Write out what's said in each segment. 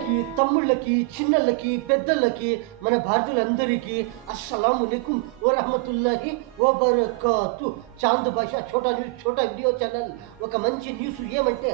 అన్నలకి, తమ్ముళ్ళకి, చిన్నళ్ళకి, పెద్దలకి, మన భారతీయులందరికీ అస్సలాము అలైకుం వ రహమతుల్లాహి వ బరకాతు. Chand Basha Chhota news, Chhota video channel. ఒక మంచి న్యూస్ ఏమంటే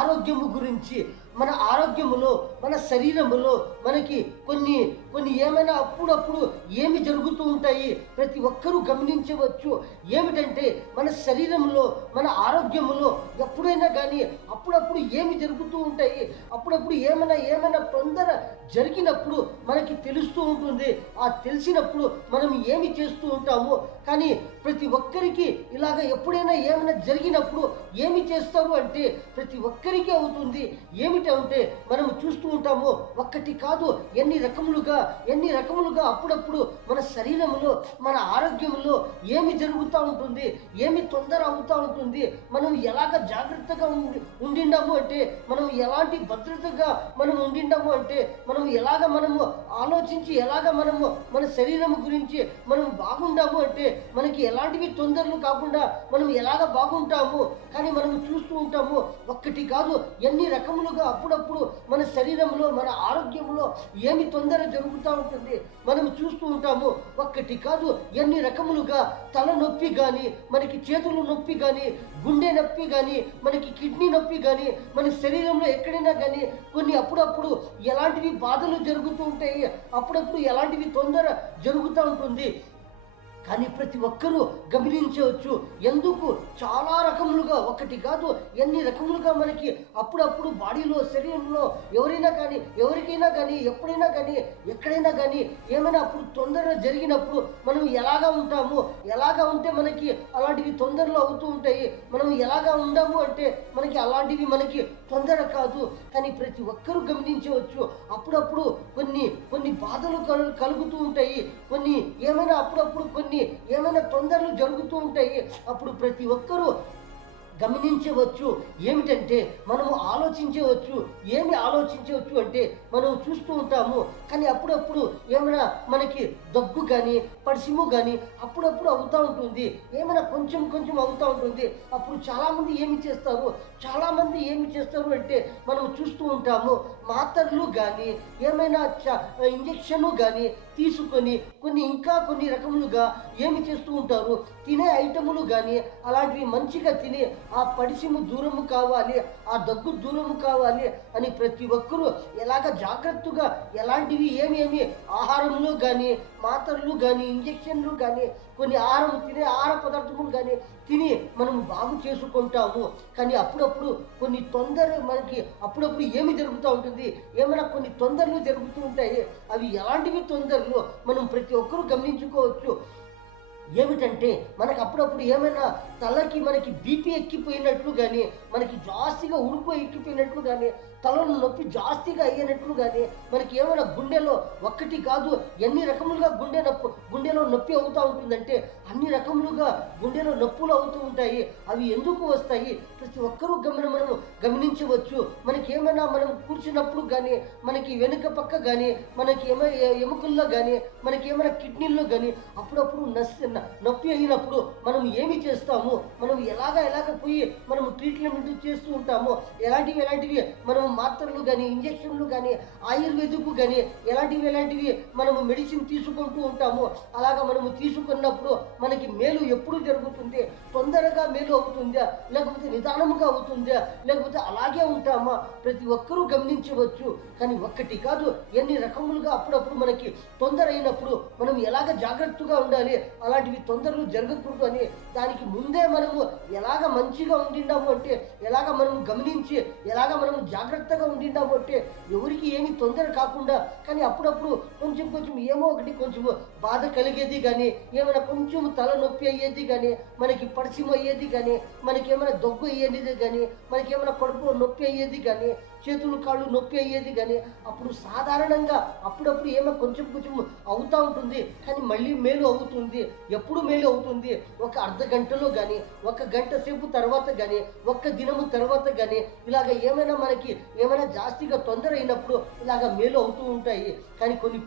ఆరోగ్యము గురించి. మన ఆరోగ్యములో, మన శరీరములో మనకి కొన్ని కొన్ని ఏమైనా అప్పుడప్పుడు ఏమి జరుగుతూ ఉంటాయి ప్రతి ఒక్కరూ గమనించవచ్చు. ఏమిటంటే మన శరీరంలో, మన ఆరోగ్యములో ఎప్పుడైనా కానీ అప్పుడప్పుడు ఏమి జరుగుతూ ఉంటాయి. అప్పుడప్పుడు ఏమైనా తొందర జరిగినప్పుడు మనకి తెలుస్తూ ఉంటుంది. ఆ తెలిసినప్పుడు మనం ఏమి చేస్తూ ఉంటాము. కానీ ప్రతి ఒక్కరికి ఇలాగ ఎప్పుడైనా ఏమైనా జరిగినప్పుడు ఏమి చేస్తారు అంటే ప్రతి ఒక్కరికి అవుతుంది. ఏమిటంటే మనం చూస్తూ ఉంటాము, ఒక్కటి కాదు ఎన్ని రకములుగా అప్పుడప్పుడు మన శరీరంలో, మన ఆరోగ్యంలో ఏమి జరుగుతూ ఉంటుంది, ఏమి తొందర అవుతూ ఉంటుంది. మనం ఎలాగ జాగ్రత్తగా ఉండిండాము అంటే, మనం ఎలాంటి భద్రతగా మనం ఉండిండాము అంటే, మనము ఆలోచించి మనము మన శరీరం గురించి మనం బాగుండాము అంటే మనకి ఎలాంటివి తొందరలు కాకుండా మనం ఎలాగ బాగుంటాము. కానీ మనం చూస్తూ ఉంటాము, ఒక్కటి కాదు ఎన్ని రకములుగా అప్పుడప్పుడు మన శరీరంలో, మన ఆరోగ్యంలో ఏమి తొందర జరుగుతూ ఉంటుంది. మనం చూస్తూ ఉంటాము, ఒక్కటి కాదు ఎన్ని రకములుగా తలనొప్పి కానీ, మనకి చేతులు నొప్పి కానీ, గుండె నొప్పి కానీ, మనకి కిడ్నీ నొప్పి కానీ, మన శరీరంలో ఎక్కడైనా కానీ కొన్ని అప్పుడప్పుడు ఎలాంటివి బాధలు జరుగుతూ ఉంటాయి. అప్పుడప్పుడు ఎలాంటివి తొందర జరుగుతూ ఉంటుంది. కానీ ప్రతి ఒక్కరూ గమనించవచ్చు, ఎందుకు చాలా రకములుగా, ఒకటి కాదు ఎన్ని రకములుగా మనకి అప్పుడప్పుడు బాడీలో, శరీరంలో ఎవరికైనా కానీ ఎప్పుడైనా కానీ ఎక్కడైనా కానీ ఏమైనా అప్పుడు తొందర జరిగినప్పుడు మనం ఎలాగా ఉంటాము, ఎలాగా ఉంటే మనకి అలాంటివి తొందరలో అవుతూ ఉంటాయి. మనం ఎలాగా ఉండాము అంటే మనకి అలాంటివి మనకి తొందర కాదు. కానీ ప్రతి ఒక్కరూ గమనించవచ్చు, అప్పుడప్పుడు కొన్ని బాధలు కలుగుతూ ఉంటాయి. అప్పుడప్పుడు ఏమైనా తొందరలు జరుగుతూ ఉంటాయి. అప్పుడు ప్రతి ఒక్కరూ గమనించవచ్చు. ఏమిటంటే మనము ఆలోచించవచ్చు అంటే మనం చూస్తూ ఉంటాము. కానీ అప్పుడప్పుడు ఏమైనా మనకి దగ్గు కానీ, పడిసిము కానీ అప్పుడప్పుడు అవుతూ ఉంటుంది. ఏమైనా కొంచెం అవుతూ ఉంటుంది. అప్పుడు చాలామంది ఏమి చేస్తారు అంటే మనం చూస్తూ ఉంటాము, మాత్రలు కానీ ఏమైనా ఇంజెక్షను కానీ తీసుకొని కొన్ని రకములుగా ఏమి చేస్తూ ఉంటారు, తినే ఐటములు కానీ అలాంటివి మంచిగా తిని ఆ పడిసిము దూరము కావాలి, ఆ దగ్గు దూరము కావాలి అని ప్రతి ఒక్కరూ ఎలాగ జాగ్రత్తగా ఎలాంటివి ఏమి ఆహారంలో కానీ, మాత్రలు కానీ, ఇంజెక్షన్లు కానీ, తినే ఆహార పదార్థములు కానీ తిని మనము బాగు చేసుకుంటాము. కానీ అప్పుడప్పుడు కొన్ని తొందర మనకి అప్పుడప్పుడు ఏమి జరుగుతూ ఉంటుంది, ఏమైనా కొన్ని తొందరలు జరుగుతూ ఉంటాయి. అవి ఎలాంటివి తొందరలు మనం ప్రతి ఒక్కరూ గమనించుకోవచ్చు. ఏమిటంటే మనకు అప్పుడప్పుడు ఏమైనా తలకి మనకి బీపీ ఎక్కిపోయినట్లు కానీ, మనకి జాస్తిగా ఉడుకు ఎక్కిపోయినట్లు కానీ, తలలో నొప్పి జాస్తిగా అయ్యేనట్లు కానీ, మనకి ఏమైనా గుండెలో ఒక్కటి కాదు ఎన్ని రకములుగా గుండెలో నొప్పి అవుతూ ఉంటుందంటే అన్ని రకములుగా గుండెలో నొప్పులు అవుతూ ఉంటాయి. అవి ఎందుకు వస్తాయి ప్రతి ఒక్కరూ మనము గమనించవచ్చు. మనకి ఏమైనా మనం కూర్చున్నప్పుడు కానీ, మనకి వెనుక పక్క కానీ, మనకి ఎముకల్లో కానీ, మనకి ఏమైనా కిడ్నీల్లో కానీ అప్పుడప్పుడు నొప్పి అయినప్పుడు మనం ఏమి చేస్తాము, మనం ఎలాగ పోయి మనం ట్రీట్మెంట్ చేస్తూ ఉంటాము. ఎలాంటివి మనం మాత్రలు కానీ, ఇంజక్షన్లు కానీ, ఆయుర్వేదిక్ కానీ ఎలాంటివి మనము మెడిసిన్ తీసుకుంటూ ఉంటాము. అలాగా మనము తీసుకున్నప్పుడు మనకి మేలు ఎప్పుడు జరుగుతుంది, తొందరగా మేలు అవుతుందా, లేకపోతే నిదానముగా అవుతుందా, లేకపోతే అలాగే ఉంటామా ప్రతి ఒక్కరూ గమనించవచ్చు. కానీ ఒక్కటి కాదు ఎన్ని రకములుగా అప్పుడప్పుడు మనకి తొందర అయినప్పుడు మనం ఎలాగ జాగ్రత్తగా ఉండాలి, అలాంటివి తొందరలు జరగకూడదు అని దానికి ముందే మనము ఎలాగ మంచిగా ఉండిండాము అంటే, ఎలాగ మనం గమనించి ఎలాగ మనము జాగ్రత్తగా ఉండిండాము అంటే ఎవరికి ఏమి తొందర కాకుండా. కానీ అప్పుడప్పుడు కొంచెం ఏమో ఒకటి కొంచెం బాధ కలిగేది కానీ, ఏమైనా కొంచెం తలనొప్పి అయ్యేది కానీ, మనకి పడిసిమ అయ్యేది కానీ, మనకి ఏమైనా దగ్గు అయ్యేది కానీ, మనకి ఏమైనా కడుపులో నొప్పి అయ్యేది కానీ, చేతులు కాళ్ళు నొప్పి అయ్యేది కానీ అప్పుడు సాధారణంగా అప్పుడప్పుడు ఏమో కొంచెం అవుతూ ఉంటుంది. కానీ మళ్ళీ మేలు అవుతుంది. ఎప్పుడు మేలు అవుతుంది, ఒక అర్ధ గంటలో కానీ, ఒక గంట సేపు తర్వాత కానీ, ఒక్క దినము తర్వాత కానీ ఇలాగ మనకి ఏమైనా జాస్తిగా తొందర అయినప్పుడు ఇలాగ మేలు అవుతూ ఉంటాయి. కానీ కొన్ని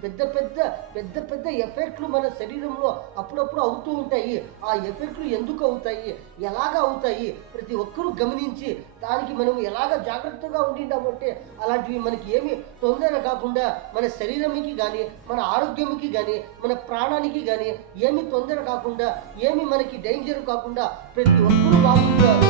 పెద్ద ఎఫెక్ట్లు మన శరీరంలో అప్పుడప్పుడు అవుతూ ఉంటాయి. ఆ ఎఫెక్ట్లు ఎందుకు అవుతాయి, ఎలాగ అవుతాయి ప్రతి ఒక్కరూ గమనించి దానికి మనం ఎలాగ జాగ్రత్తగా ఉండిందాము తింటాము అంటే అలాంటివి మనకి ఏమి తొందర కాకుండా మన శరీరంకి కానీ మన ఆరోగ్యంకి కానీ మన ప్రాణానికి కానీ ఏమి తొందర కాకుండా ఏమి మనకి డేంజర్ కాకుండా ప్రతి ఒక్కరూ బాగుంటారు.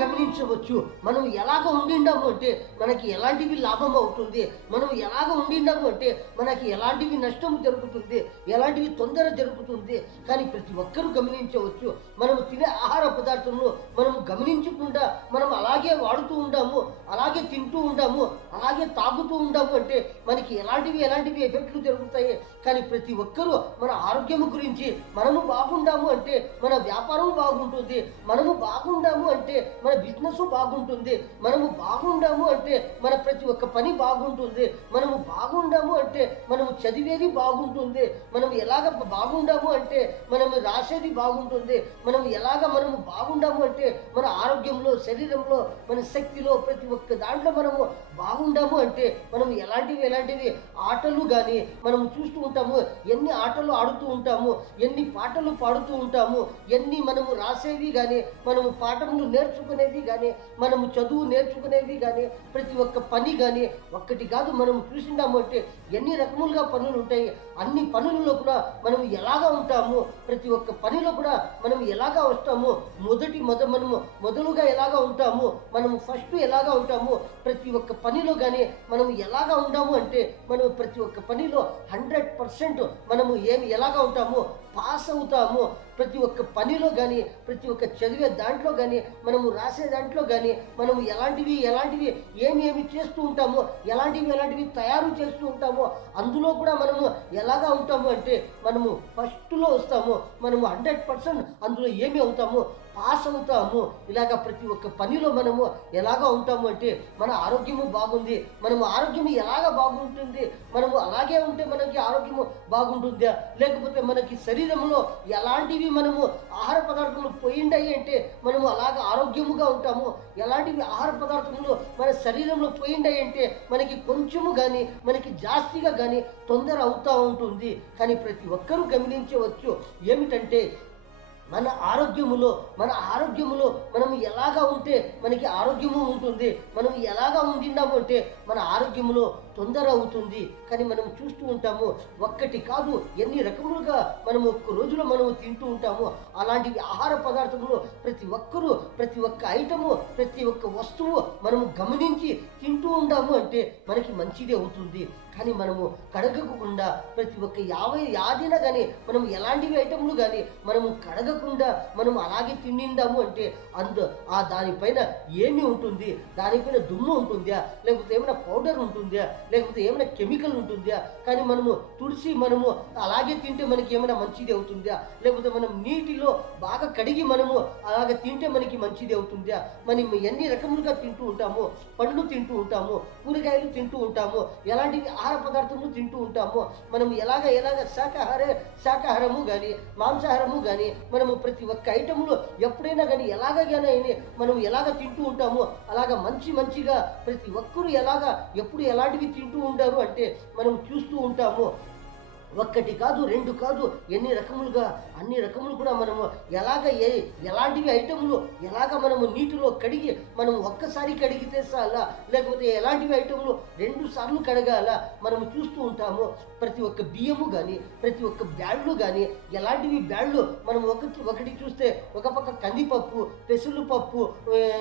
గమనించవచ్చు మనం ఎలాగ ఉండిన్నాము అంటే మనకి ఎలాంటివి లాభం అవుతుంది, మనం ఎలాగ ఉండిన్నాము అంటే మనకి ఎలాంటివి నష్టం జరుగుతుంది, ఎలాంటివి తొందర జరుగుతుంది. కానీ ప్రతి ఒక్కరూ గమనించవచ్చు మనము తినే ఆహార పదార్థంలో మనము గమనించకుండా మనం అలాగే వాడుతూ ఉంటాము, అలాగే తింటూ ఉంటాము, అలాగే తాగుతూ ఉంటాము అంటే మనకి ఎలాంటివి ఎఫెక్ట్లు జరుగుతాయి. కానీ ప్రతి ఒక్కరూ మన ఆరోగ్యం గురించి మనము బాగుండాము అంటే మన వ్యాపారం బాగుంటుంది, మనము బాగుండాము అంటే మన బిజినెస్ బాగుంటుంది, మనము బాగుండాము అంటే మన ప్రతి ఒక్క పని బాగుంటుంది, మనము బాగుండాము అంటే మనము చదివేది బాగుంటుంది, మనం ఎలాగ బాగుండాము అంటే మనము రాసేది బాగుంటుంది, మనము బాగుండాము అంటే మన ఆరోగ్యంలో శరీరంలో మన శక్తిలో ప్రతి ఒక్క దాంట్లో మనము బాగుండాము అంటే మనం ఎలాంటివి ఆటలు కానీ మనము చూస్తూ ఉంటాము, ఎన్ని ఆటలు ఆడుతూ ఉంటాము, ఎన్ని పాటలు పాడుతూ ఉంటాము, ఎన్ని మనము రాసేవి కానీ మనము పాఠములు నేర్చుకునేవి కానీ మనము చదువు నేర్చుకునేవి కానీ ప్రతి ఒక్క పని కానీ ఒక్కటి కాదు మనం చూసిండాము అంటే ఎన్ని రకములుగా పనులు ఉంటాయి. అన్ని పనులలో కూడా మనం ఎలాగా ఉంటాము, ప్రతి ఒక్క పనిలో కూడా మనం ఎలాగా వస్తాము, మనము మొదలుగా ఎలాగా ఉంటాము, మనము ఫస్ట్ ఎలాగా ఉంటాము, ప్రతి ఒక్క పనిలో కానీ మనం ఎలాగా ఉంటాము అంటే మనం ప్రతి ఒక్క పనిలో 100% మనము ఎలాగా ఉంటాము పాస్ అవుతాము. ప్రతి ఒక్క పనిలో కానీ ప్రతి ఒక్క చదివే దాంట్లో కానీ మనము రాసే దాంట్లో కానీ మనము ఎలాంటివి ఏమి చేస్తూ ఉంటామో ఎలాంటివి తయారు చేస్తూ ఉంటామో అందులో కూడా మనము ఎలాగా ఉంటాము అంటే మనము ఫస్ట్లో వస్తాము, మనము 100% అందులో ఏమి అవుతాము పాస్ అవుతాము. ఇలాగ ప్రతి ఒక్క పనిలో మనము ఎలాగా ఉంటాము అంటే మన ఆరోగ్యము బాగుంది, మనము ఆరోగ్యము ఎలాగ బాగుంటుంది, మనము అలాగే ఉంటే మనకి ఆరోగ్యము బాగుంటుందా, లేకపోతే మనకి శరీరంలో ఎలాంటివి మనము ఆహార పదార్థములు పోయిండాయి అంటే మనము అలాగ ఆరోగ్యముగా ఉంటాము, ఎలాంటివి ఆహార పదార్థములు మన శరీరంలో పోయిండాయి అంటే మనకి కొంచెము కానీ మనకి జాస్తిగా కానీ తొందర అవుతూ ఉంటుంది. కానీ ప్రతి ఒక్కరూ గమనించవచ్చు ఏమిటంటే మన ఆరోగ్యములో మనం ఎలాగా ఉంటే మనకి ఆరోగ్యము ఉంటుంది, మనం ఎలాగా ఉండినాము అంటే మన ఆరోగ్యములో తొందర అవుతుంది. కానీ మనం చూస్తూ ఉంటాము ఒక్కటి కాదు ఎన్ని రకములుగా మనము ఒక్క రోజులో మనము తింటూ ఉంటాము. అలాంటివి ఆహార పదార్థములు ప్రతి ఒక్క ఐటము ప్రతి ఒక్క వస్తువు మనము గమనించి తింటూ ఉంటాము అంటే మనకి మంచిది అవుతుంది. కానీ మనము కడగకుండా ప్రతి ఒక్క యాదైనా కానీ మనం ఎలాంటివి ఐటములు కానీ మనము కడగకుండా మనం అలాగే తిండిందాము అంటే దానిపైన ఏమి ఉంటుంది, దానిపైన దుమ్ము ఉంటుందా, లేకపోతే ఏమైనా పౌడర్ ఉంటుందా, లేకపోతే ఏమైనా కెమికల్ ఉంటుందా. కానీ మనము తుడిసి మనము అలాగే తింటే మనకి ఏమైనా మంచిది అవుతుందా, లేకపోతే మనం నీటిలో బాగా కడిగి మనము అలాగే తింటే మనకి మంచిది అవుతుందా. మనం ఎన్ని రకములుగా తింటూ ఉంటాము, పండ్లు తింటూ ఉంటాము, కూరగాయలు తింటూ ఉంటాము, ఎలాంటివి ఆహార పదార్థములు తింటూ ఉంటాము. మనం ఎలాగ శాకాహారము కానీ మాంసాహారము కానీ మనము ప్రతి ఒక్క ఐటములు ఎప్పుడైనా కానీ మనం ఎలాగ తింటూ ఉంటామో అలాగ మంచిగా ప్రతి ఒక్కరూ ఎప్పుడు ఎలాంటివి తింటూ ఉంటారు అంటే మనం చూస్తూ ఉంటాము. ఒక్కటి కాదు రెండు కాదు అన్ని రకములు కూడా మనము ఎలాంటివి ఐటములు మనము నీటిలో కడిగి మనం ఒక్కసారి కడిగితే చాలా, లేకపోతే ఎలాంటివి ఐటములు 2 సార్లు కడగాల మనము చూస్తూ ఉంటాము. ప్రతి ఒక్క బియ్యము కానీ ప్రతి ఒక్క బ్యాళ్ళు కానీ ఎలాంటివి బ్యాళ్ళు మనం ఒకటి చూస్తే ఒక పక్క కందిపప్పు, పెసలు పప్పు,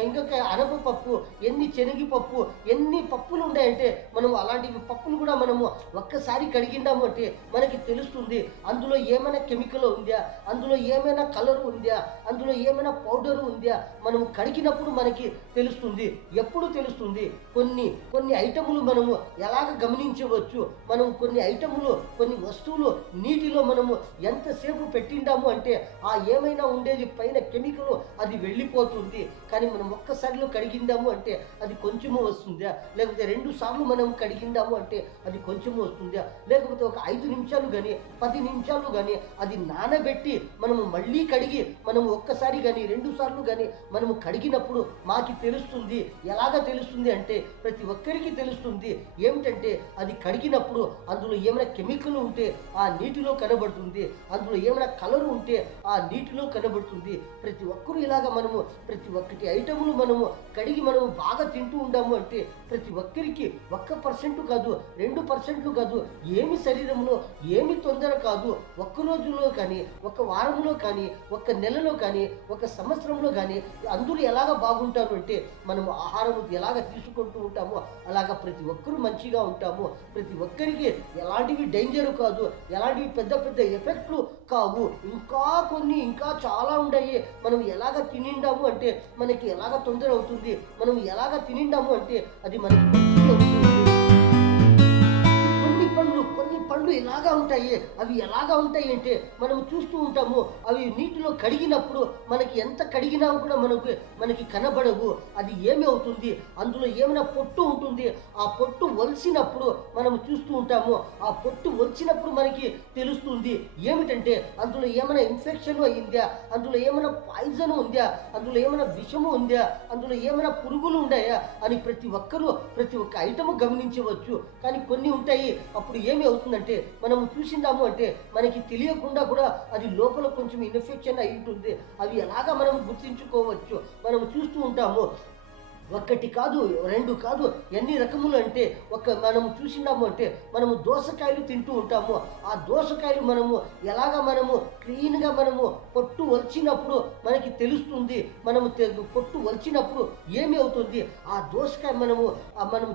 ఇంకొక అనపపప్పు, ఎన్ని శనగపప్పు, ఎన్ని పప్పులు ఉన్నాయంటే మనం అలాంటివి పప్పులు కూడా మనము ఒక్కసారి కడిగిండాము అంటే మనకి తెలుస్తుంది అందులో ఏమైనా కెమికల్ ఉందా, అందులో ఏమైనా కలర్ ఉందా, అందులో ఏమైనా పౌడర్ ఉందా. మనము కడిగినప్పుడు మనకి తెలుస్తుంది. ఎప్పుడు తెలుస్తుంది? కొన్ని ఐటములు మనము ఎలాగ గమనించవచ్చు. మనం కొన్ని వస్తువులు నీటిలో మనము ఎంతసేపు పెట్టిండాము అంటే ఏమైనా ఉండేది పైన కెమికల్ అది వెళ్ళిపోతుంది. కానీ మనం ఒక్కసారిలో కడిగిందాము అంటే అది కొంచెము వస్తుందా, లేకపోతే 2 సార్లు మనం కడిగిందాము అంటే అది కొంచెము వస్తుందా, లేకపోతే ఒక 5 నిమిషాలు నిమిషాలు కానీ 10 నిమిషాలు కానీ అది నానబెట్టి మనము మళ్ళీ కడిగి మనము ఒక్కసారి కానీ 2 సార్లు కానీ మనము కడిగినప్పుడు మాకు తెలుస్తుంది. ఎలాగ తెలుస్తుంది అంటే ప్రతి ఒక్కరికి తెలుస్తుంది. ఏమిటంటే అది కడిగినప్పుడు అందులో ఏమైనా కెమికల్ ఉంటే ఆ నీటిలో కనబడుతుంది, అందులో ఏమైనా కలర్ ఉంటే ఆ నీటిలో కనబడుతుంది. ప్రతి ఒక్కరు ఇలాగ మనము ప్రతి ఒక్కటి ఐటములు మనము కడిగి మనము బాగా తింటూ ఉంటాము అంటే ప్రతి ఒక్కరికి 1% కాదు, 2% కాదు, ఏమి శరీరంలో ఏమి తొందర కాదు. ఒక్క రోజులో కానీ, ఒక వారంలో కానీ, ఒక నెలలో కానీ, ఒక సంవత్సరంలో కానీ అందరూ ఎలాగ బాగుంటారు అంటే మనము ఆహారం ఎలాగ తీసుకుంటూ ఉంటామో అలాగ ప్రతి ఒక్కరూ మంచిగా ఉంటాము. ప్రతి ఒక్కరికి ఎలాంటివి డేంజర్ కాదు, ఎలాంటివి పెద్ద పెద్ద ఎఫెక్ట్లు కావు. ఇంకా చాలా ఉన్నాయి. మనం ఎలాగ తినిండాము అంటే మనకి ఎలాగ తొందర అవుతుంది, మనం ఎలాగ తినిండాము అంటే అది మనకి మంచిగా అవుతుంది. కొన్ని పండ్లు ఇలాగా ఉంటాయి. అవి ఎలాగా ఉంటాయి అంటే మనం చూస్తూ ఉంటాము. అవి నీటిలో కడిగినప్పుడు మనకి ఎంత కడిగినా కూడా మనకి కనబడవు. అది ఏమి అవుతుంది, అందులో ఏమైనా పొట్టు ఉంటుంది. ఆ పొట్టు ఒలిసినప్పుడు మనం చూస్తూ ఉంటాము. ఆ పొట్టు ఒలిసినప్పుడు మనకి తెలుస్తుంది ఏమిటంటే అందులో ఏమైనా ఇన్ఫెక్షన్ అయ్యిందా, అందులో ఏమైనా పాయిజన్ ఉందా, అందులో ఏమైనా విషము ఉందా, అందులో ఏమైనా పురుగులు ఉన్నాయా అని ప్రతి ఒక్క ఐటమ్ గమనించవచ్చు. కానీ కొన్ని ఉంటాయి, అప్పుడు ఏమి అవుతుందంటే మనం చూసిందాము అంటే మనకి తెలియకుండా కూడా అది లోపల కొంచెం ఇన్ఫెక్షన్ అయి ఉంటుంది. అవి ఎలాగా మనం గుర్తించుకోవచ్చు, మనం చూస్తూ ఉంటాము. ఒక్కటి కాదు, 2 కాదు, ఎన్ని రకములు అంటే మనము చూసినాము అంటే మనము దోసకాయలు తింటూ ఉంటాము. ఆ దోసకాయలు మనము క్లీన్గా మనము పొట్టు వలిచినప్పుడు మనకి తెలుస్తుంది. పొట్టు వలిచినప్పుడు ఏమి అవుతుంది, ఆ దోసకాయ మనము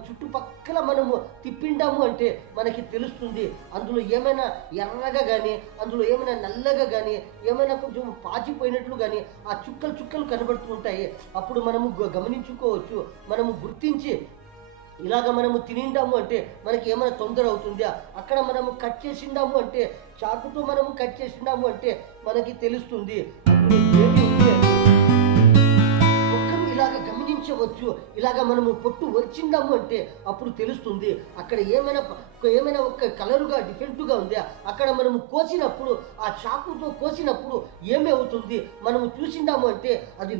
చుట్టుపక్కల మనము తిప్పిండాము అంటే మనకి తెలుస్తుంది. అందులో ఏమైనా ఎర్రగా కానీ, అందులో ఏమైనా నల్లగా కానీ, ఏమైనా కొంచెం పాచిపోయినట్లు కానీ ఆ చుక్కలు కనబడుతూ ఉంటాయి. అప్పుడు మనము గమనించుకోవచ్చు, మనము గుర్తించి ఇలాగ మనము తినిండాము అంటే మనకి ఏమైనా తొందర అవుతుందా. అక్కడ మనము కట్ చేసిండాము అంటే, చాకుతో మనము కట్ చేసిండాము అంటే మనకి తెలుస్తుంది అందులో ఏమి ఉంది అని. ఇలాగ గమనించవచ్చు. ఇలాగ మనము పొట్టు వచ్చిందాము అంటే అప్పుడు తెలుస్తుంది. అక్కడ ఏమైనా ఒక కలరుగా డిఫరెంట్గా ఉందా. అక్కడ మనము కోసినప్పుడు, ఆ చాకుతో కోసినప్పుడు ఏమి అవుతుంది, మనము చూసిందాము అంటే అది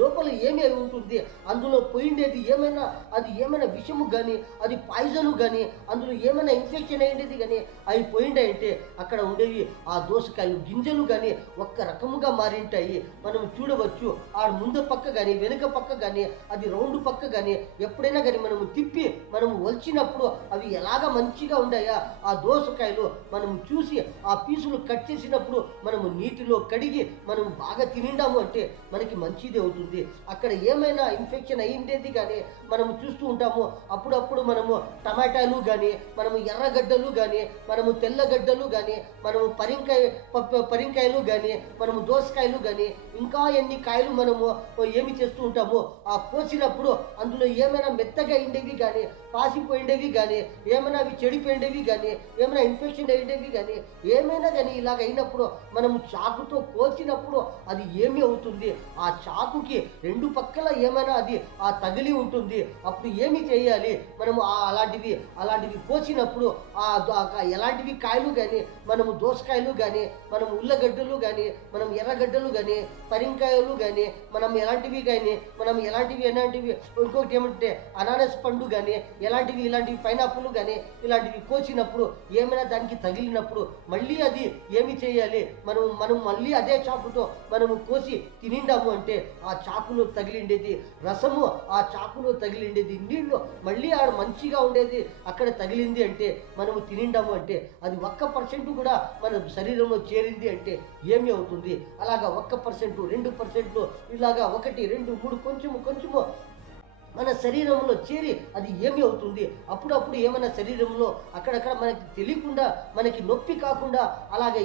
లోపల ఏమి ఉంటుంది, అందులో పోయిండేది ఏమైనా విషము కానీ, అది పాయిజను కానీ, అందులో ఏమైనా ఇన్ఫెక్షన్ అయ్యేది కానీ అవి పోయిండాయంటే అక్కడ ఉండేవి ఆ దోసకాయలు గింజలు కానీ ఒక్క రకముగా మారింటాయి. మనం చూడవచ్చు. ఆ ముందు పక్క కానీ, వెనుక పక్క కానీ, అది రౌండ్ పక్క కానీ ఎప్పుడైనా కానీ మనము తిప్పి మనము వలిచినప్పుడు అవి ఎలాగ మంచిగా ఉన్నాయా ఆ దోసకాయలు మనము చూసి ఆ పీసులు కట్ చేసినప్పుడు మనము నీటిలో కడిగి మనము బాగా తినిండాము అంటే మనకి మంచిది అవుతుంది. అక్కడ ఏమైనా ఇన్ఫెక్షన్ అయ్యిండేది కానీ మనము చూస్తూ ఉంటాము. అప్పుడప్పుడు మనము టమాటాలు కానీ, మనము ఎర్రగడ్డలు కానీ, మనము తెల్లగడ్డలు కానీ, మనము పరింకాయలు కానీ, మనము దోసకాయలు కానీ, ఇంకా ఎన్ని కాయలు మనము ఏమి చేస్తూ ఉంటాము. ఆ కోసినప్పుడు అందులో ఏమైనా మెత్తగా అయిండేవి కానీ, పాసిపోయిండేవి కానీ, ఏమైనా అవి చెడిపోయిండేవి కానీ, ఏమైనా ఇన్ఫెక్షన్ అయ్యేవి కానీ, ఏమైనా కానీ ఇలాగ అయినప్పుడు మనము చాకుతో కోసినప్పుడు అది ఏమి అవుతుంది, ఆ చాకుకి 2 పక్కల ఏమైనా అది తగిలి ఉంటుంది. అప్పుడు ఏమి చేయాలి, మనము అలాంటివి కోసినప్పుడు ఎలాంటివి కాయలు కానీ, మనము దోసకాయలు కానీ, మనము ఉల్లగడ్డలు కానీ, మనం ఎర్రగడ్డలు కానీ, పరింకాయలు కానీ, మనం ఎలాంటివి కానీ, మనం ఎలాంటివి ఇంకొకటి ఏమంటే అనానస్ పండు కానీ, ఇలాంటివి పైనాపిల్ కానీ ఇలాంటివి కోసినప్పుడు ఏమైనా దానికి తగిలినప్పుడు మళ్ళీ అది ఏమి చేయాలి, మనం మళ్ళీ అదే చాకుతో మనము కోసి తినిండాము అంటే ఆ చాకులో తగిలిండేది రసము, ఆ చాకులో తగిలిండేది నీళ్ళు మళ్ళీ ఆడ మంచిగా ఉండేది అక్కడ తగిలింది అంటే మనము తినిండాము అంటే అది 1% కూడా మన శరీరంలో చేరింది అంటే ఏమి అవుతుంది. అలాగా 1%, 2%, ఇలాగా 1, 2, 3 కొంచెము మన శరీరంలో చేరి అది ఏమి అవుతుంది. అప్పుడప్పుడు ఏమైనా శరీరంలో అక్కడక్కడ మనకి తెలియకుండా, మనకి నొప్పి కాకుండా అలాగే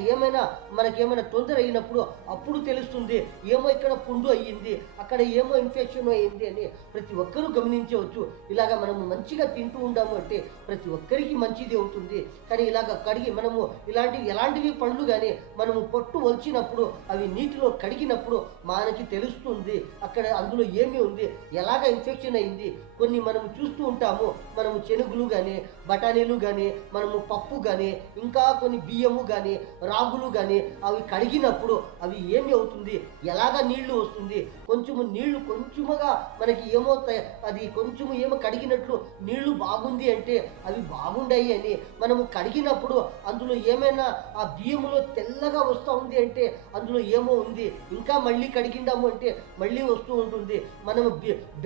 మనకేమైనా తొందర అయినప్పుడు అప్పుడు తెలుస్తుంది. ఏమో ఇక్కడ పుండు అయ్యింది, అక్కడ ఏమో ఇన్ఫెక్షన్ అయ్యింది అని ప్రతి ఒక్కరూ గమనించవచ్చు. ఇలాగ మనము మంచిగా తింటూ ఉంటాము అంటే ప్రతి ఒక్కరికి మంచిది అవుతుంది. కానీ ఇలాగ కడిగి మనము ఎలాంటివి పండ్లు కానీ మనము పొట్టు వలిచినప్పుడు అవి నీటిలో కడిగినప్పుడు మనకి తెలుస్తుంది అక్కడ అందులో ఏమి ఉంది, ఎలాగ ఇన్ఫెక్షన్ అయింది. కొన్ని మనము చూస్తూ ఉంటాము, మనము శనగులు కానీ, బఠానీలు కానీ, మనము పప్పు కానీ, ఇంకా కొన్ని బియ్యము కానీ, రాగులు కానీ అవి కడిగినప్పుడు అవి ఏమి అవుతుంది, ఎలాగ నీళ్లు వస్తుంది, కొంచెము నీళ్లు కొంచెముగా మనకి ఏమవుతాయి, అది కొంచెము ఏమో కడిగినట్లు నీళ్లు బాగుంది అంటే అవి బాగుండాయి అని మనము కడిగినప్పుడు అందులో ఏమైనా ఆ బియ్యములో తెల్లగా వస్తూ ఉంది అంటే అందులో ఏమో ఉంది. ఇంకా మళ్ళీ కడిగిండాము అంటే మళ్ళీ వస్తూ ఉంటుంది. మనము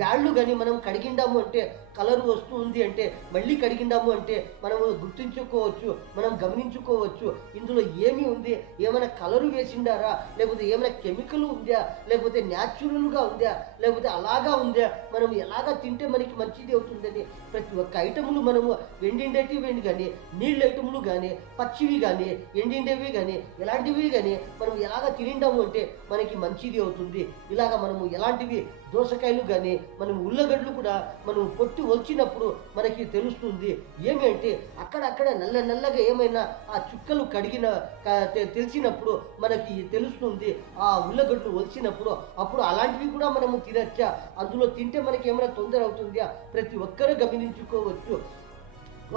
బ్యాళ్ళు కానీ మనం కడిగిండాము అంటే కలర్ వస్తూ ఉంది అంటే మళ్ళీ కడిగిండాము అంటే మనము గుర్తించుకోవచ్చు, మనం గమనించుకోవచ్చు ఇందులో ఏమి ఉంది, ఏమైనా కలరు వేసిండారా, లేకపోతే ఏమైనా కెమికల్ ఉందా, లేకపోతే న్యాచురల్గా ఉందా, లేకపోతే అలాగా ఉందా, మనం ఎలాగా తింటే మనకి మంచిది అవుతుందని ప్రతి ఒక్క ఐటములు మనము వెండిండేటివి కానీ, నీళ్ళ ఐటములు కానీ, పచ్చివి కానీ, ఎండిండేవి కానీ, ఎలాంటివి కానీ మనం ఎలాగ తినిండాము అంటే మనకి మంచిది అవుతుంది. ఇలాగ మనము ఎలాంటివి దోసకాయలు కానీ, మనం ఉల్లగడ్డలు కూడా మనం పొట్టు వచ్చినప్పుడు మనకి తెలుస్తుంది. ఏమి అంటే అక్కడక్కడ నల్లగా ఏమైనా ఆ చుక్కలు కడిగిన తెలిసినప్పుడు మనకి తెలుస్తుంది. ఆ ఉల్లగడ్డలు వచ్చినప్పుడు అప్పుడు అలాంటివి కూడా మనము తినచ్చా, అందులో తింటే మనకి ఏమైనా తొందర అవుతుందా, ప్రతి ఒక్కరూ గమనించుకోవచ్చు.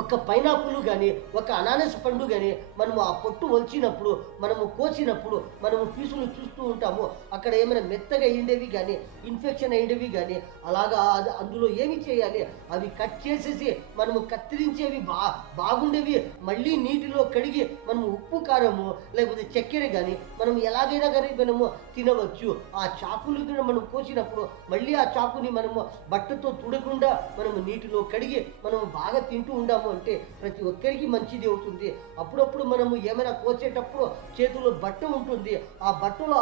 ఒక పైనాపుల్ కానీ, ఒక అనానస్ పండు కానీ మనము ఆ పొట్టు వచ్చినప్పుడు మనము కోసినప్పుడు మనము పీసులు చూస్తూ ఉంటాము. అక్కడ ఏమైనా మెత్తగా అయ్యిండేవి కానీ, ఇన్ఫెక్షన్ అయ్యేవి కానీ అలాగా అందులో ఏమి చేయాలి, అవి కట్ చేసేసి మనము కత్తిరించేవి బాగుండేవి మళ్ళీ నీటిలో కడిగి మనము ఉప్పు కారము లేకపోతే చక్కెర కానీ మనం ఎలాగైనా కానీ మనము తినవచ్చు. ఆ చాకులు కూడా మనం కోసినప్పుడు మళ్ళీ ఆ చాకుని మనము బట్టతో తుడకుండా మనము నీటిలో కడిగి మనము బాగా తింటూ ఉండాము అంటే ప్రతి ఒక్కరికి మంచిది అవుతుంది. అప్పుడప్పుడు మనము ఏమైనా కోసేటప్పుడు చేతిలో బట్ట ఉంటుంది, ఆ బట్టలో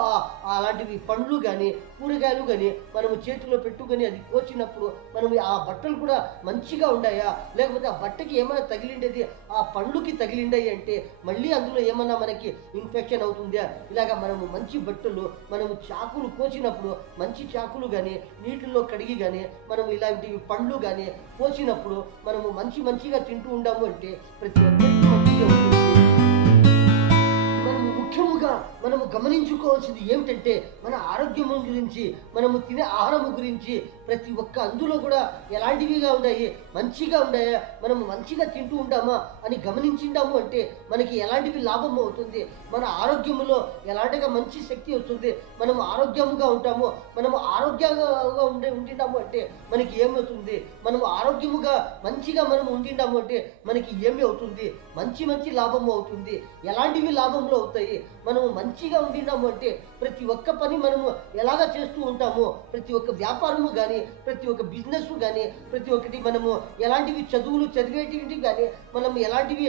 అలాంటివి పండ్లు కానీ కూరగాయలు కానీ మనము చేతిలో పెట్టుకొని అది కోసినప్పుడు మనం ఆ బట్టలు కూడా మంచిగా ఉన్నాయా, లేకపోతే ఆ బట్టకి ఏమైనా తగిలిండేది ఆ పండ్లుకి తగిలిండాయి అంటే మళ్ళీ అందులో ఏమైనా మనకి ఇన్ఫెక్షన్ అవుతుందా. ఇలాగా మనము మంచి బట్టలు మనము చాకులు కోసినప్పుడు మంచి చాకులు కానీ నీటిలో కడిగి కానీ మనం ఇలాంటివి పండ్లు కానీ కోసినప్పుడు మనము మంచిగా తింటూ ఉండాము అంటే ప్రతి ఒక్కరికి మంచిగా ఉంటుంది. మనము ముఖ్యముగా మనము గమనించుకోవాల్సింది ఏమిటంటే మన ఆరోగ్యం గురించి, మనము తినే ఆహారం గురించి ప్రతి ఒక్క అందులో కూడా ఎలాంటివిగా ఉన్నాయి, మంచిగా ఉన్నాయా, మనము మంచిగా తింటూ ఉంటామా అని గమనించిండాము అంటే మనకి ఎలాంటివి లాభం అవుతుంది, మన ఆరోగ్యంలో ఎలాంటిగా మంచి శక్తి వస్తుంది, మనము ఆరోగ్యంగా ఉంటాము. మనము ఆరోగ్యంగా ఉండినాము అంటే మనకి ఏమవుతుంది, మనము ఆరోగ్యముగా మంచిగా మనము ఉండినాము అంటే మనకి ఏమి అవుతుంది, మంచి లాభము అవుతుంది. ఎలాంటివి లాభంలో అవుతాయి, మనము మంచిగా ఉండినాము అంటే ప్రతి ఒక్క పని మనము ఎలాగ చేస్తూ ఉంటామో, ప్రతి ఒక్క వ్యాపారము కానీ, ప్రతి ఒక్క బిజినెస్ కానీ, ప్రతి ఒక్కటి మనము ఎలాంటివి చదువులు చదివేటివి కానీ మనం ఎలాంటివి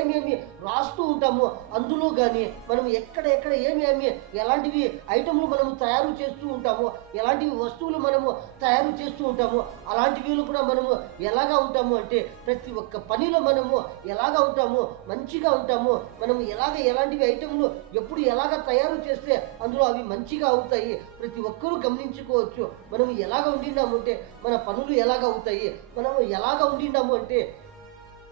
ఏమేమి రాస్తూ ఉంటామో అందులో కానీ మనం ఎక్కడ ఏమేమి ఎలాంటివి ఐటమ్లు మనము తయారు చేస్తూ ఉంటామో, ఎలాంటివి వస్తువులు మనము తయారు చేస్తూ ఉంటామో అలాంటివి కూడా మనము ఎలాగా ఉంటాము అంటే ప్రతి ఒక్క పనిలో మనము ఎలాగా ఉంటామో మంచిగా ఉంటాము. మనము ఎలాంటివి ఐటమ్లు ఎప్పుడు ఎలాగ తయారు చేస్తే అందులో అవి మంచిగా అవుతాయి ప్రతి ఒక్కరూ గమనించుకోవచ్చు. మనం ఎలాగ ఉండినాము అంటే మన పనులు ఎలాగ అవుతాయి, మనము ఎలాగ ఉండినాము అంటే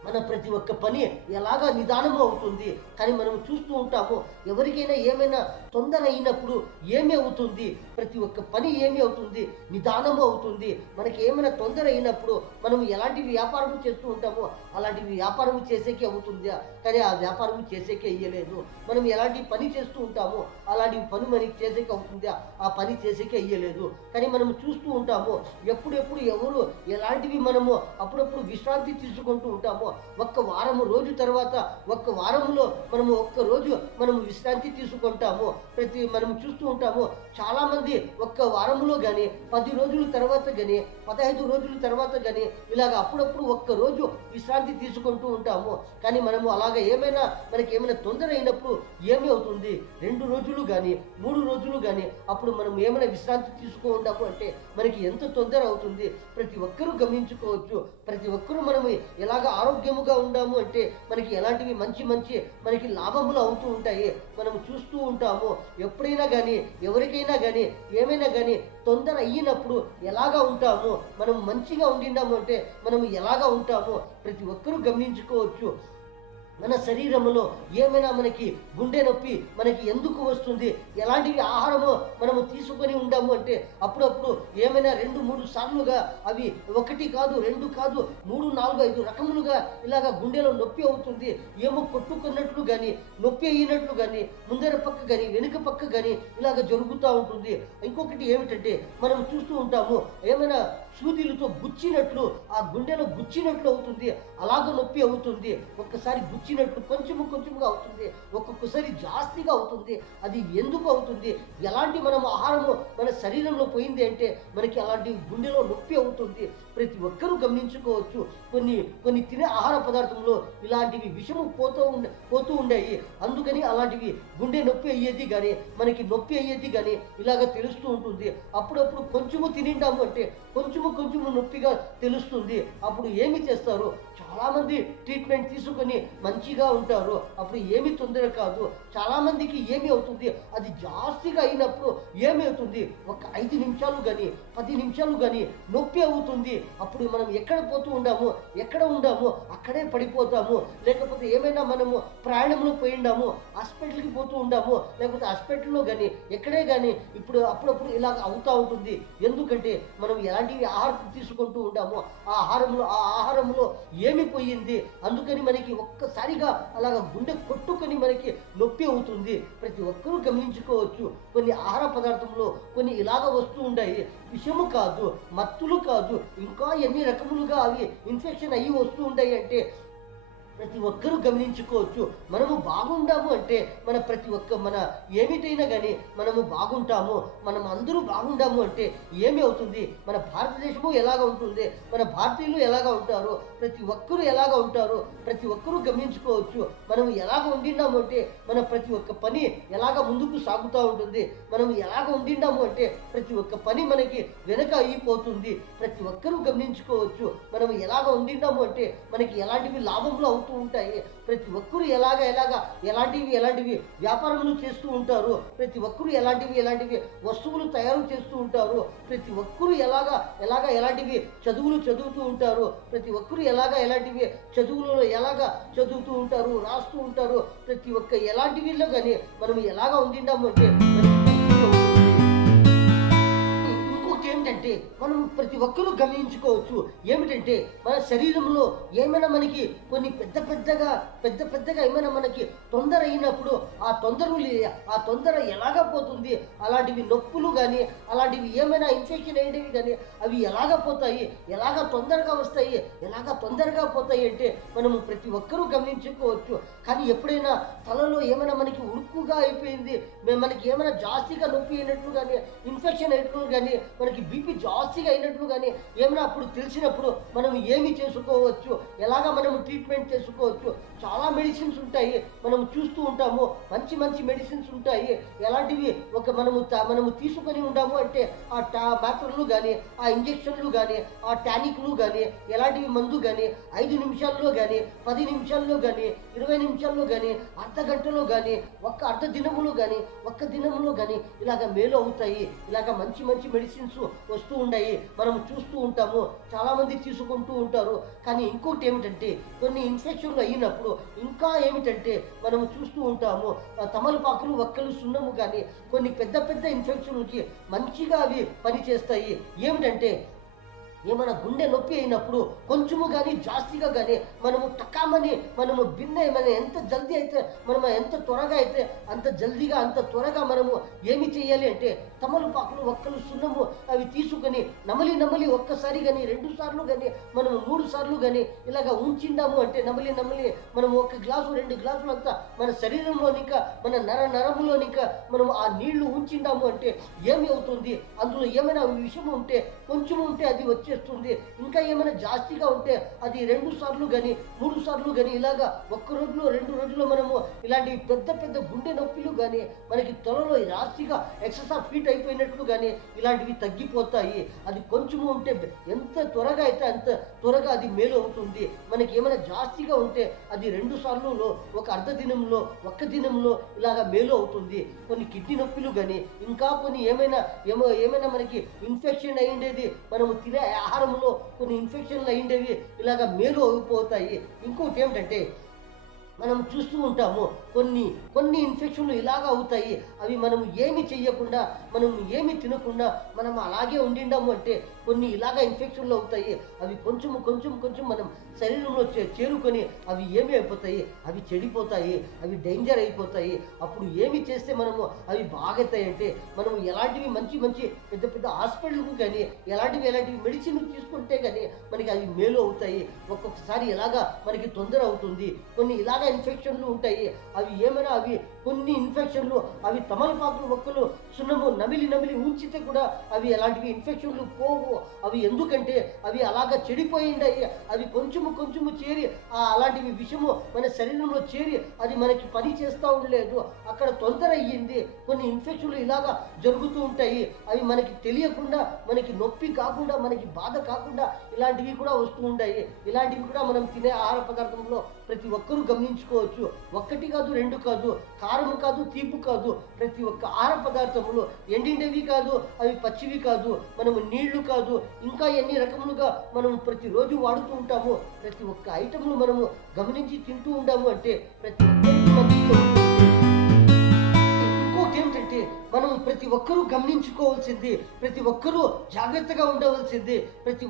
మన ప్రతి ఒక్క పని ఎలాగా నిదానము అవుతుంది. కానీ మనం చూస్తూ ఉంటాము ఎవరికైనా ఏమైనా తొందర అయినప్పుడు ఏమి అవుతుంది, ప్రతి ఒక్క పని ఏమి అవుతుంది, నిదానము అవుతుంది. మనకి ఏమైనా తొందర అయినప్పుడు మనం ఎలాంటి వ్యాపారం చేస్తూ ఉంటామో అలాంటి వ్యాపారం చేసేకే అవుతుందా, కానీ ఆ వ్యాపారం చేసేకే అయ్యలేదు. మనం ఎలాంటి పని చేస్తూ ఉంటామో అలాంటి పని మనకి చేసేకే అవుతుందా, ఆ పని చేసేకే అయ్యలేదు. కానీ మనం చూస్తూ ఉంటాము ఎప్పుడెప్పుడు ఎవరు ఎలాంటివి మనము అప్పుడప్పుడు విశ్రాంతి తీసుకుంటూ ఉంటామో ఒక్క వారము రోజు తర్వాత ఒక్క వారములో మనము ఒక్క రోజు మనము విశ్రాంతి తీసుకుంటాము. మనము చూస్తూ ఉంటాము చాలామంది ఒక్క వారములో కానీ 10 రోజుల తర్వాత కానీ 15 రోజుల తర్వాత కానీ ఇలాగ అప్పుడప్పుడు ఒక్క రోజు విశ్రాంతి తీసుకుంటూ ఉంటాము. కానీ మనము అలాగ మనకి ఏమైనా తొందర అయినప్పుడు ఏమి అవుతుంది, 2 రోజులు కానీ 3 రోజులు కానీ అప్పుడు మనం ఏమైనా విశ్రాంతి తీసుకుంటాము అంటే మనకి ఎంత తొందర అవుతుంది. ప్రతి ఒక్కరూ గమనించుకోవచ్చు. ప్రతి ఒక్కరూ మనము ఎలాగ ఆరోగ్యముగా ఉండాము అంటే మనకి ఎలాంటివి మంచి మనకి లాభములు అవుతూ ఉంటాయి. మనం చూస్తూ ఉంటాము ఎప్పుడైనా కానీ ఎవరికైనా కానీ ఏమైనా కానీ తొందర అయినప్పుడు ఎలాగా ఉంటాము, మనం మంచిగా ఉండినాము అంటే మనం ఎలాగా ఉంటామో ప్రతి ఒక్కరూ గమనించుకోవచ్చు. మన శరీరంలో ఏమైనా మనకి గుండె నొప్పి మనకి ఎందుకు వస్తుంది, ఎలాంటివి ఆహారము మనము తీసుకొని ఉండాము అంటే అప్పుడప్పుడు ఏమైనా 2-3 సార్లుగా అవి ఒకటి కాదు, 2 కాదు, 3, 4, 5 రకములుగా ఇలాగ గుండెలో నొప్పి అవుతుంది. ఏమో కొట్టుకున్నట్లు కానీ, నొప్పి అయినట్లు కానీ, ముందర పక్క కానీ, వెనుక పక్క కానీ ఇలాగ జరుగుతూ ఉంటుంది. ఇంకొకటి ఏమిటంటే మనం చూస్తూ ఉంటాము, ఏమైనా సూదిలతో గుచ్చినట్లు, ఆ గుండెలో గుచ్చినట్లు అవుతుంది, అలాగ నొప్పి అవుతుంది. ఒక్కసారి గుచ్చినట్లు కొంచెము కొంచెముగా అవుతుంది, ఒక్కొక్కసారి జాస్తిగా అవుతుంది. అది ఎందుకు అవుతుంది, ఎలాంటి మనం ఆహారము మన శరీరంలో పోయింది అంటే మనకి అలాంటి గుండెలో నొప్పి అవుతుంది. ప్రతి ఒక్కరూ గమనించుకోవచ్చు. కొన్ని కొన్ని తినే ఆహార పదార్థంలో ఇలాంటివి విషము పోతూ ఉండేవి. అందుకని అలాంటివి గుండె నొప్పి అయ్యేది కానీ, మనకి నొప్పి అయ్యేది కానీ ఇలాగ తెలుస్తూ ఉంటుంది. అప్పుడప్పుడు కొంచెము తినిండాము అంటే కొంచెము నొప్పిగా తెలుస్తుంది. అప్పుడు ఏమి చేస్తారు, చాలామంది ట్రీట్మెంట్ తీసుకొని మంచిగా ఉంటారు. అప్పుడు ఏమి తొందర కాదు. చాలామందికి ఏమి అవుతుంది, అది జాస్తిగా అయినప్పుడు ఏమి అవుతుంది, ఒక 5 నిమిషాలు కానీ 10 నిమిషాలు కానీ నొప్పి అవుతుంది. అప్పుడు మనం ఎక్కడ పోతూ ఉండాము, ఎక్కడ ఉండాము అక్కడే పడిపోతాము. లేకపోతే ఏమైనా మనము ప్రయాణంలో పోయిండాము, హాస్పిటల్కి పోతూ ఉండాము, లేకపోతే హాస్పిటల్లో కానీ ఎక్కడే కానీ ఇప్పుడు అప్పుడప్పుడు ఇలాగ అవుతూ ఉంటుంది. ఎందుకంటే మనం ఎలాంటివి ఆహారం తీసుకుంటూ ఉండామో ఆ ఆహారంలో ఏమి పోయింది, అందుకని మనకి ఒక్కసారిగా అలాగ గుండె కొట్టుకొని మనకి నొప్పి అవుతుంది. ప్రతి ఒక్కరూ గమనించుకోవచ్చు. కొన్ని ఆహార పదార్థంలో కొన్ని ఇలాగ వస్తూ ఉంటాయి. విషము కాదు, మత్తులు కాదు, ఇంకా ఎన్ని రకములుగా అవి ఇన్ఫెక్షన్ అయ్యి వస్తూ ఉంటాయి అంటే ప్రతి ఒక్కరూ గమనించుకోవచ్చు. మనము బాగుండాము అంటే మన ఏమిటైనా కానీ మనము బాగుంటాము. మనం అందరూ బాగుండాము అంటే ఏమి అవుతుంది, మన భారతదేశము ఎలాగ ఉంటుంది, మన భారతీయులు ఎలాగ ఉంటారు, ప్రతి ఒక్కరూ ఎలాగ ఉంటారు, ప్రతి ఒక్కరూ గమనించుకోవచ్చు. మనం ఎలాగ ఉండిన్నాము అంటే మన ప్రతి ఒక్క పని ఎలాగ ముందుకు సాగుతూ ఉంటుంది. మనం ఎలాగ ఉండిన్నాము అంటే ప్రతి ఒక్క పని మనకి వెనక అయిపోతుంది. ప్రతి ఒక్కరూ గమనించుకోవచ్చు. మనం ఎలాగ ఉండిన్నాము అంటే మనకి ఎలాంటివి లాభంలో అవుతూ ఉంటాయి. ప్రతి ఒక్కరూ ఎలాంటివి వ్యాపారములు చేస్తూ ఉంటారు. ప్రతి ఒక్కరూ ఎలాంటివి వస్తువులు తయారు చేస్తూ ఉంటారు. ప్రతి ఒక్కరూ ఎలాంటివి చదువులు చదువుతూ ఉంటారు. ప్రతి ఒక్కరూ ఎలాంటివి చదువులలో చదువుతూ ఉంటారు, రాస్తూ ఉంటారు. ప్రతి ఒక్క ఎలాంటివిలో కానీ మనం ఎలాగా ఉండిన్నాము అంటే ఏమిటంటే మనం ప్రతి ఒక్కరూ గమనించుకోవచ్చు. ఏమిటంటే మన శరీరంలో ఏమైనా మనకి కొన్ని పెద్దగా ఏమైనా మనకి తొందర అయినప్పుడు ఆ తొందర ఎలాగా పోతుంది, అలాంటివి నొప్పులు కానీ అలాంటివి ఏమైనా ఇన్ఫెక్షన్ అయ్యేవి కానీ అవి ఎలాగ పోతాయి, ఎలాగ తొందరగా వస్తాయి, ఎలాగ తొందరగా పోతాయి అంటే మనము ప్రతి ఒక్కరూ గమనించుకోవచ్చు. కానీ ఎప్పుడైనా తలలో ఏమైనా మనకి ఉడుకుగా అయిపోయింది, మనకి ఏమైనా జాస్తిగా నొప్పి అయినట్లు కానీ, ఇన్ఫెక్షన్ అయినట్లు కానీ, మనకి బీపీ జాస్తిగా అయినట్లు కానీ ఏమైనా అప్పుడు తెలిసినప్పుడు మనం ఏమి చేసుకోవచ్చు, ఎలాగ మనము ట్రీట్మెంట్ చేసుకోవచ్చు. చాలా మెడిసిన్స్ ఉంటాయి, మనం చూస్తూ ఉంటాము. మంచి మెడిసిన్స్ ఉంటాయి. ఎలాంటివి మనము తీసుకొని ఉంటాము అంటే ఆ మాత్రలు కానీ, ఆ ఇంజక్షన్లు కానీ, ఆ టానిక్లు కానీ, ఎలాంటివి మందు కానీ 5 నిమిషాల్లో కానీ, 10 నిమిషాల్లో కానీ, 20 నిమిషాల్లో కానీ, అర్ధ గంటలో కానీ, అర్ధ దినములో కానీ, ఒక్క దినములో కానీ ఇలాగ మేలు అవుతాయి. ఇలాగ మంచి మెడిసిన్స్ వస్తూ ఉన్నాయి, మనం చూస్తూ ఉంటాము. చాలామంది తీసుకుంటూ ఉంటారు. కానీ ఇంకోటి ఏమిటంటే కొన్ని ఇన్ఫెక్షన్లు అయినప్పుడు ఇంకా ఏమిటంటే మనము చూస్తూ ఉంటాము, తమలపాకులు, వక్కలు, సున్నము కానీ కొన్ని పెద్ద ఇన్ఫెక్షన్లకి మంచిగా అవి పనిచేస్తాయి. ఏమిటంటే ఏమైనా గుండె నొప్పి అయినప్పుడు కొంచెము కానీ జాస్తిగా కానీ మనము టకామని మనము మన ఎంత జల్దీ అయితే మనము ఎంత త్వరగా అయితే అంత జల్దీగా అంత త్వరగా మనము ఏమి చేయాలి అంటే తమలపాకులు, ఒక్కలు, సున్నము అవి తీసుకొని నమలి ఒక్కసారి కానీ 2 సార్లు కానీ మనము 3 సార్లు కానీ ఇలాగ ఉంచిందాము అంటే నమలి మనము 1 గ్లాసు 2 గ్లాసులు అంతా మన శరీరంలోనిక మన నరములోనిక మనము ఆ నీళ్లు ఉంచిందాము అంటే ఏమి అవుతుంది, అందులో ఏమైనా విషయం ఉంటే కొంచెము ఉంటే అది వచ్చేస్తుంది. ఇంకా ఏమైనా జాస్తిగా ఉంటే అది 2 సార్లు కానీ 3 సార్లు కానీ ఇలాగా 1 రోజులో 2 రోజుల్లో మనము ఇలాంటి పెద్ద గుండె నొప్పులు కానీ మనకి త్వరలో రాస్తిగా ఎక్సెస్ ఆఫ్ హీట్ అయిపోయినట్లు కానీ ఇలాంటివి తగ్గిపోతాయి. అది కొంచెము ఉంటే ఎంత త్వరగా అయితే అంత త్వరగా అది మేలు అవుతుంది. మనకి ఏమైనా జాస్తిగా ఉంటే అది 2 సార్లు ఒక అర్ధ దినంలో, ఒక్క దినంలో ఇలాగా మేలు అవుతుంది. కొన్ని కిడ్నీ నొప్పులు కానీ ఇంకా కొన్ని ఏమైనా మనకి ఇన్ఫెక్షన్ అయ్యిండేది, మనము తినే ఆహారంలో కొన్ని ఇన్ఫెక్షన్లు అయ్యిండేవి ఇలాగ మేలు అయిపోతాయి. ఇంకోటి ఏమిటంటే మనం చూస్తూ ఉంటాము. కొన్ని కొన్ని ఇన్ఫెక్షన్లు ఇలాగ అవుతాయి. అవి మనము ఏమి చెయ్యకుండా, మనం ఏమి తినకుండా మనం అలాగే ఉండిండాము అంటే కొన్ని ఇలాగ ఇన్ఫెక్షన్లు అవుతాయి. అవి కొంచెం కొంచెం కొంచెం మనం శరీరంలో చేరుకొని అవి ఏమి అయిపోతాయి, అవి చెడిపోతాయి, అవి డేంజర్ అయిపోతాయి. అప్పుడు ఏమి చేస్తే మనము అవి బాగవుతాయి అంటే మనము ఎలాంటివి మంచి మంచి పెద్ద పెద్ద హాస్పిటల్కు కానీ ఎలాంటివి మెడిసిన్ తీసుకుంటే కానీ మనకి అవి మేలు అవుతాయి. ఒక్కొక్కసారి ఎలాగా మనకి తొందర అవుతుంది. కొన్ని ఇలాగ ఇన్ఫెక్షన్లు ఉంటాయి. అవి ఏమైనా అవి కొన్ని ఇన్ఫెక్షన్లు అవి తమలపాకులు ఒక్కలు సున్నము నమిలి నమిలి ఉంచితే కూడా అవి ఎలాంటివి ఇన్ఫెక్షన్లు పోవు. అవి ఎందుకంటే అవి అలాగా చెడిపోయిండాయి. అవి కొంచెము కొంచెము చేరి అలాంటివి విషము మన శరీరంలో చేరి అది మనకి పని చేస్తూ ఉండలేదు. అక్కడ తొందర అయ్యింది. కొన్ని ఇన్ఫెక్షన్లు ఇలాగా జరుగుతూ ఉంటాయి. అవి మనకి తెలియకుండా, మనకి నొప్పి కాకుండా, మనకి బాధ కాకుండా ఇలాంటివి కూడా వస్తూ ఉంటాయి. ఇలాంటివి కూడా మనం తినే ఆహార పదార్థంలో ప్రతి ఒక్కరూ గమనించుకోవచ్చు. ఒక్కటి కాదు, రెండు కాదు, కారము కాదు, తీపి కాదు, ప్రతి ఒక్క ఆహార పదార్థములు ఎండినవి కాదు, అవి పచ్చివి కాదు, మనము నీళ్లు కాదు, ఇంకా ఎన్ని రకములుగా మనం ప్రతిరోజు వాడుతూ ఉంటాము. ప్రతి ఒక్క ఐటమ్ను మనము గమనించి తింటూ ఉంటాము అంటే ప్రతి ఒక్కరికి మంచిది అవుతుంది. ఇంకోటి ఏమిటంటే మనం ప్రతి ఒక్కరూ గమనించుకోవాల్సింది, ప్రతి ఒక్కరూ జాగ్రత్తగా ఉండవలసింది, ప్రతి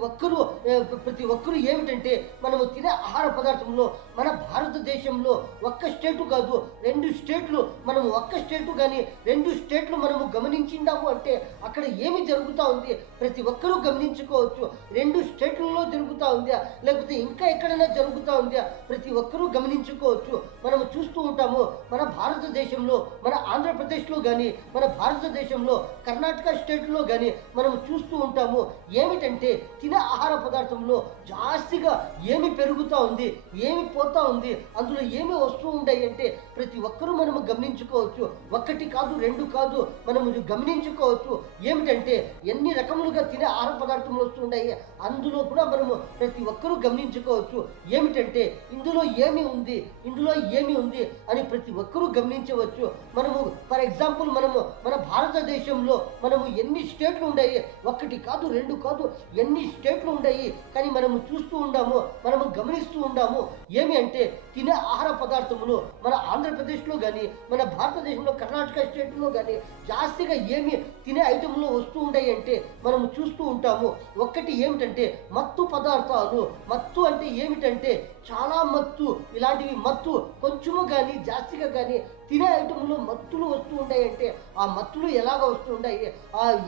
ఒక్కరూ ఏమిటంటే మనము తినే ఆహార పదార్థంలో మన భారతదేశంలో ఒక్క స్టేటు కాదు, 2 స్టేట్లు, మనము ఒక్క స్టేటు కానీ 2 స్టేట్లు మనము గమనించిందాము అంటే అక్కడ ఏమి జరుగుతూ ఉంది ప్రతి ఒక్కరూ గమనించుకోవచ్చు. 2 స్టేట్లలో జరుగుతూ ఉందా, లేకపోతే ఇంకా ఎక్కడైనా జరుగుతూ ఉందా, ప్రతి ఒక్కరూ గమనించుకోవచ్చు. మనము చూస్తూ ఉంటాము మన భారతదేశంలో, మన ఆంధ్రప్రదేశ్లో కానీ, మన భారతదేశంలో కర్ణాటక స్టేట్లో కానీ మనం చూస్తూ ఉంటాము. ఏమిటంటే తినే ఆహార పదార్థంలో జాస్తిగా ఏమి పెరుగుతూ ఉంది, ఏమి పోతా ఉంది, అందులో ఏమి వస్తూ ఉంటాయి అంటే ప్రతి ఒక్కరూ మనము గమనించుకోవచ్చు. ఒక్కటి కాదు, 2 కాదు, మనము గమనించుకోవచ్చు. ఏమిటంటే ఎన్ని రకములుగా తినే ఆహార పదార్థములు వస్తుంటాయి, అందులో కూడా మనము ప్రతి ఒక్కరూ గమనించుకోవచ్చు. ఏమిటంటే ఇందులో ఏమి ఉంది, ఇందులో ఏమి ఉంది అని ప్రతి ఒక్కరూ గమనించవచ్చు. మనము ఫర్ ఎగ్జాంపుల్ మనము మన భారతదేశంలో మనము ఎన్ని స్టేట్లు ఉన్నాయి, ఒక్కటి కాదు, 2 కాదు, ఎన్ని స్టేట్లు ఉన్నాయి. కానీ మనము చూస్తూ ఉన్నాము, మనము గమనిస్తూ ఉన్నాము. ఏమి అంటే తినే ఆహార పదార్థములు మన ఆంధ్రప్రదేశ్లో కానీ, మన భారతదేశంలో కర్ణాటక స్టేట్లో కానీ జాస్తిగా ఏమి తినే ఐటెంలో వస్తూ ఉంటాయి అంటే మనము చూస్తూ ఉంటాము. ఒక్కటి ఏమిటంటే మత్తు పదార్థాలు. మత్తు అంటే ఏమిటంటే చాలా మత్తు, ఇలాంటివి మత్తు కొంచెము కానీ జాస్తిగా కానీ తినే ఐటెంలో మత్తులు వస్తూ ఉంటాయంటే ఆ మత్తులు ఎలాగ వస్తూ ఉంటాయి,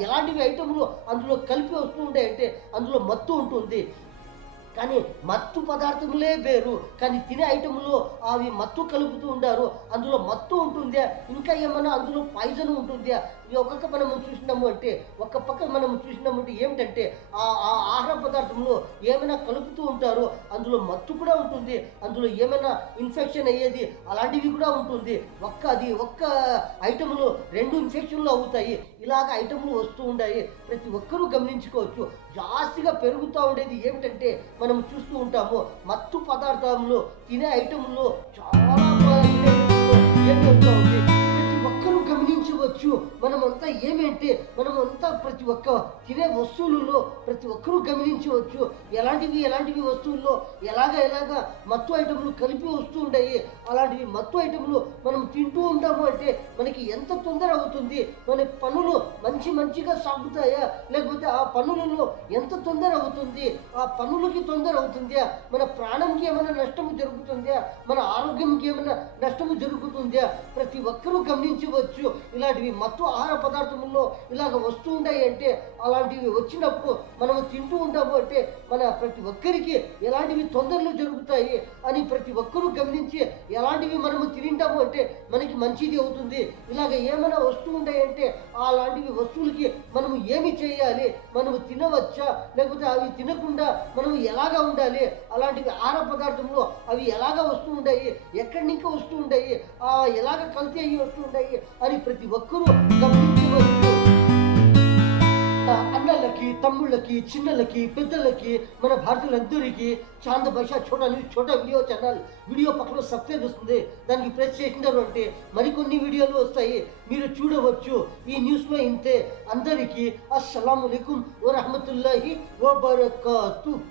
ఎలాంటివి ఐటెంలు అందులో కలిపి వస్తూ ఉంటాయంటే అందులో మత్తు ఉంటుంది. కానీ మత్తు పదార్థములే వేరు, కానీ తినే ఐటెంలో అవి మత్తు కలుపుతూ ఉంటారు. అందులో మత్తు ఉంటుందా, ఇంకా ఏమన్నా అందులో పాయిజన్ ఉంటుందా, ఈ ఒక్కొక్క మనము చూసినాము అంటే ఒక్క పక్క మనము చూసినాము అంటే ఏమిటంటే ఆ ఆహార పదార్థంలో ఏమైనా కలుపుతూ ఉంటారు, అందులో మత్తు కూడా ఉంటుంది, అందులో ఏమైనా ఇన్ఫెక్షన్ అయ్యేది అలాంటివి కూడా ఉంటుంది. ఒక్క ఐటెంలో 2 ఇన్ఫెక్షన్లు అవుతాయి. ఇలాగ ఐటెంలు వస్తూ ఉంటాయి. ప్రతి ఒక్కరూ గమనించుకోవచ్చు. జాస్తిగా పెరుగుతూ ఉండేది ఏమిటంటే మనం చూస్తూ ఉంటాము మత్తు పదార్థంలో తినే ఐటెంలో చాలా ఏమి అవుతూ ఉంది ప్రతి ఒక్కరూ గమనించవచ్చు. మనమంతా ఏమంటే మనమంతా ప్రతి ఒక్క తినే వస్తువులలో ప్రతి ఒక్కరూ గమనించవచ్చు. ఎలాంటివి వస్తువుల్లో ఎలాగా మత్తు ఐటెంలు కలిపి వస్తూ ఉంటాయి. అలాంటివి మత్తు ఐటెంలు మనం తింటూ ఉంటాము అంటే మనకి ఎంత తొందర అవుతుంది, మన పనులు మంచిగా సాగుతాయా, లేకపోతే ఆ పనులలో ఎంత తొందర అవుతుంది, ఆ పనులకి తొందర అవుతుందా, మన ప్రాణంకి ఏమైనా నష్టము జరుగుతుందా, మన ఆరోగ్యంకి ఏమైనా నష్టము జరుగుతుందా, ప్రతి ఒక్కరూ గమనించవచ్చు. ఇలాంటివి మత్తు ఆహార పదార్థముల్లో ఇలాగ వస్తూ ఉంటాయి అంటే అలాంటివి వచ్చినప్పుడు మనము తింటూ ఉంటాము అంటే మన ప్రతి ఒక్కరికి ఎలాంటివి తొందరలు జరుగుతాయి అని ప్రతి ఒక్కరూ గమనించి ఎలాంటివి మనము తింటాము అంటే మనకి మంచిది అవుతుంది. ఇలాగ ఏమైనా వస్తూ ఉంటాయంటే అలాంటివి వస్తువులకి మనము ఏమి చేయాలి, మనము తినవచ్చా, లేకపోతే అవి తినకుండా మనము ఎలాగా ఉండాలి, అలాంటివి ఆహార పదార్థంలో అవి ఎలాగ వస్తూ ఉంటాయి, ఎక్కడి నుంచి వస్తూ ఉంటాయి, ఎలాగ కల్తీ అయ్యి వస్తూ ఉంటాయి అని ప్రతి ఒక్కరూ గమనించవచ్చు. అన్నలకి, తమ్ముళ్ళకి, చిన్నలకి, పెద్దలకి, మన భారతీయులందరికీ చాంద భాష చోటా వీడియో ఛానల్ వీడియో పక్కన సబ్స్క్రైబ్ వస్తుంది, దానికి ప్రెస్ చేసినారు అంటే మరికొన్ని వీడియోలు వస్తాయి, మీరు చూడవచ్చు. ఈ న్యూస్లో ఇంతే. అందరికీ అస్సలాము అలైకుం వరహమతుల్లాహి వబరకాతుహ్.